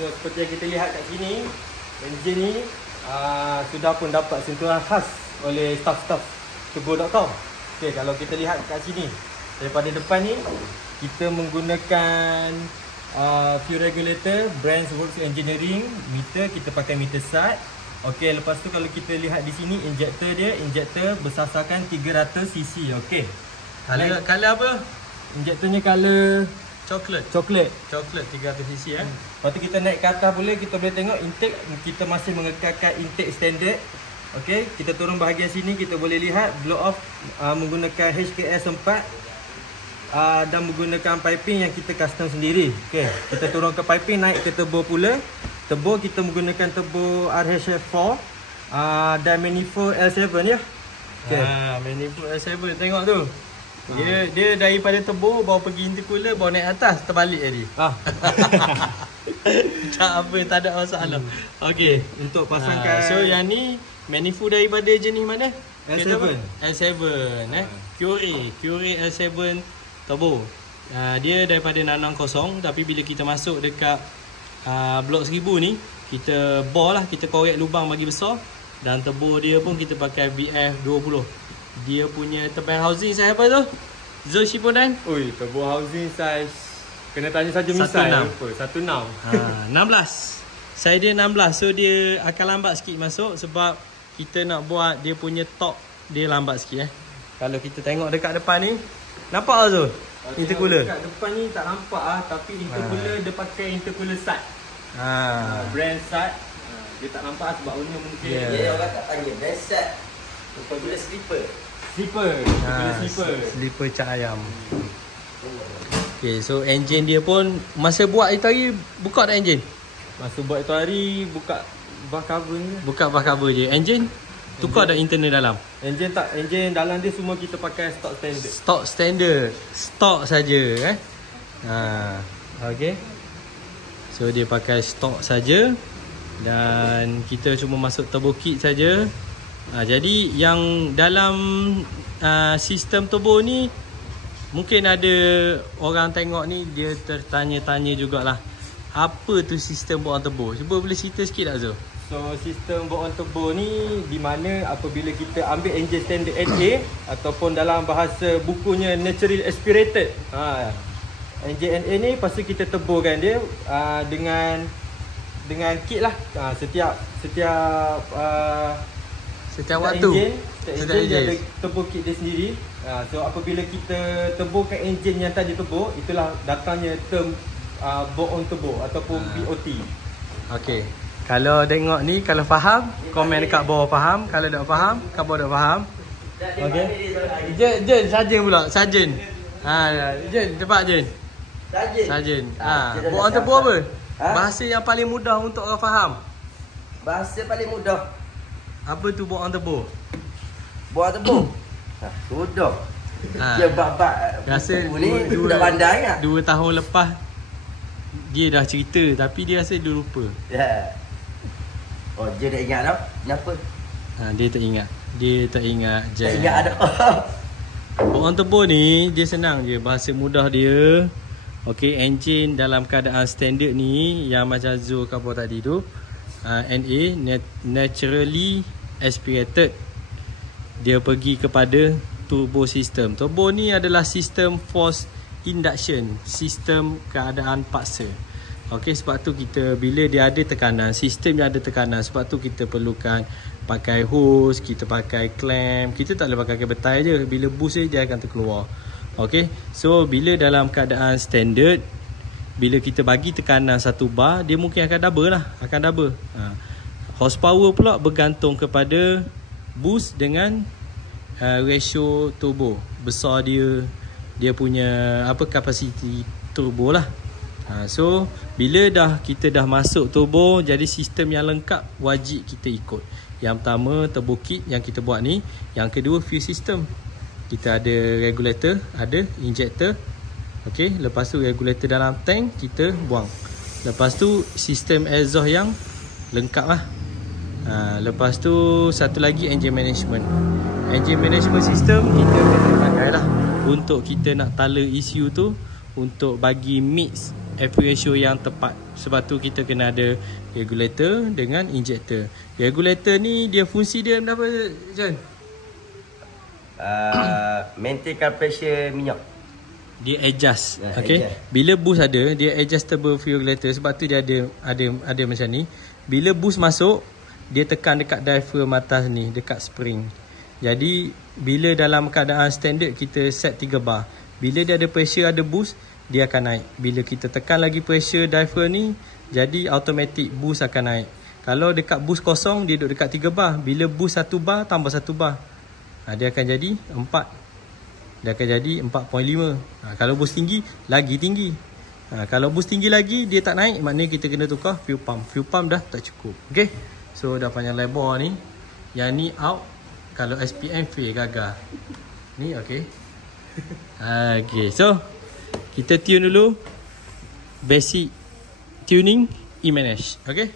So seperti yang kita lihat kat sini, enjin ni sudah pun dapat sentuhan khas oleh staff-staff turbo.com. Okay, kalau kita lihat kat sini, daripada depan ni kita menggunakan fuel regulator Brands Works Engineering meter, kita pakai meter SAT. Okey, lepas tu kalau kita lihat di sini injektor bersasarkan 300cc. okey. Color apa? Injektornya color Coklat 300cc Lepas tu kita naik ke atas boleh, kita boleh tengok intake, kita masih mengekalkan intake standard. Okey, kita turun bahagian sini, kita boleh lihat blow off menggunakan HKS 4 dan menggunakan piping yang kita custom sendiri. Okey, kita turun ke piping, naik ke turbo pula. Turbo kita menggunakan turbo RHF4 dan manifold L7 ya. Okey. Manifold L7 tengok tu. Dia daripada turbo bawa pergi intercooler, bawa naik atas, terbalik tadi. Tak apa, tak ada masalah. Okey, untuk pasangkan so yang ni manifold daripada jenis mana? L7. L7 Cure L7 turbo. Dia daripada 660, tapi bila kita masuk dekat blok 1000 ni, kita bore lah, kita korek lubang bagi besar. Dan turbo dia pun kita pakai BF20. Dia punya turbine housing size apa tu? Zul Shipodan? Oi, turbo housing size kena tanya saja misal 16. 16. Saya dia 16. So dia akan lambat sikit masuk sebab kita nak buat dia punya top dia lambat sikit Kalau kita tengok dekat depan ni, nampak Azul? Intercooler. Dekat depan ni tak nampak tapi intercooler dia pakai intercooler SAT. Brand SAT. Dia tak nampak sebab owner mungkin. Dia orang tak panggil brand SAT. Intercooler slipper. Slipper cak ayam. Okay, so engine dia pun masa buat itu hari buka dah engine. Masa buat itu hari buka bar cover je. Buka bar cover je. Engine tukar dah internal dalam. Engine tak, engine dalam dia semua kita pakai stock standard. Stock saja okey. So dia pakai stock saja dan kita cuma masuk turbo kit saja. Jadi yang dalam sistem turbo ni mungkin ada orang tengok ni dia tertanya-tanya jugalah, apa tu sistem bawaan turbo? Cuba boleh cerita sikit tak Zul? So sistem bawaan turbo ni di mana apabila kita ambil engine standard NA ataupun dalam bahasa bukunya naturally aspirated. Engine NA ni lepas tu kita turbokan dia dengan kit lah. Setiap waktu setiap engine dia ada turbo kit dia sendiri. So apabila kita turbokan engine yang tadi turbo, itulah datangnya term bore-on turbo ataupun BOT. Okey. Kalau tengok ni, kalau faham, komen dekat bawah faham. Kalau tak faham, kat bawah tak faham. Okey. Jen, sarjan pula, sarjan. Jen, cepat Jen. Sarjan. Bore-on turbo apa? Bahasa yang paling mudah untuk orang faham. Bahasa paling mudah. Apa tu bore-on turbo? Bore-on turbo. Sudah. Dia bab-bab rasa ni dah pandai kan? 2 tahun lepas dia dah cerita tapi dia rasa dia lupa. Oh, dia tak ingat dah. Kenapa? Dia tak ingat. Tak ingat ada. Bore-on turbo ni dia senang je, bahasa mudah dia. Okey, engine dalam keadaan standard ni yang macam Zul cover tadi tu, NA naturally aspirated. Dia pergi kepada turbo system. Turbo ni adalah sistem force induction, sistem keadaan paksa. Okey, sebab tu kita bila dia ada tekanan, sistem yang ada tekanan, sebab tu kita perlukan pakai hose, kita pakai clamp. Kita tak boleh pakai betai je. Bila boost dia akan terkeluar. Okey, so bila dalam keadaan standard, bila kita bagi tekanan 1 bar, dia mungkin akan double lah, horsepower pula bergantung kepada boost dengan ratio turbo besar dia punya kapasiti turbo lah. So bila kita dah masuk turbo, jadi sistem yang lengkap wajib kita ikut. Yang pertama turbo kit yang kita buat ni, yang kedua fuel system. Kita ada regulator, ada injector. Okey, lepas tu regulator dalam tank kita buang. Lepas tu sistem exhaust yang lengkap lah. Lepas tu satu lagi engine management. Engine management system kita kena pakai lah untuk kita nak tala ECU tu, untuk bagi mix aspect ratio yang tepat. Sebab tu kita kena ada regulator dengan injector. Regulator ni dia fungsi dia apa, John? Maintainkan pressure minyak. Dia adjust. Ya, Okay. adjust. Bila boost ada, dia adjustable fuel regulator. Sebab tu dia ada macam ni. Bila boost masuk, dia tekan dekat diaphragm atas ni, dekat spring. Jadi bila dalam keadaan standard kita set 3 bar. Bila dia ada pressure, ada boost, dia akan naik. Bila kita tekan lagi pressure diaphragm ni, jadi automatic boost akan naik. Kalau dekat boost kosong, dia duduk dekat 3 bar. Bila boost 1 bar, tambah 1 bar, dia akan jadi 4. Dia akan jadi 4.5. Kalau boost tinggi, lagi tinggi. Kalau boost tinggi lagi, dia tak naik, maknanya kita kena tukar fuel pump. Fuel pump dah tak cukup. Okay. So dah panjang lebar ni. Yang ni out. Kalau SPM fail, gagal. Ni okay. Okay. So kita tune dulu. Basic tuning E-manage. Okay.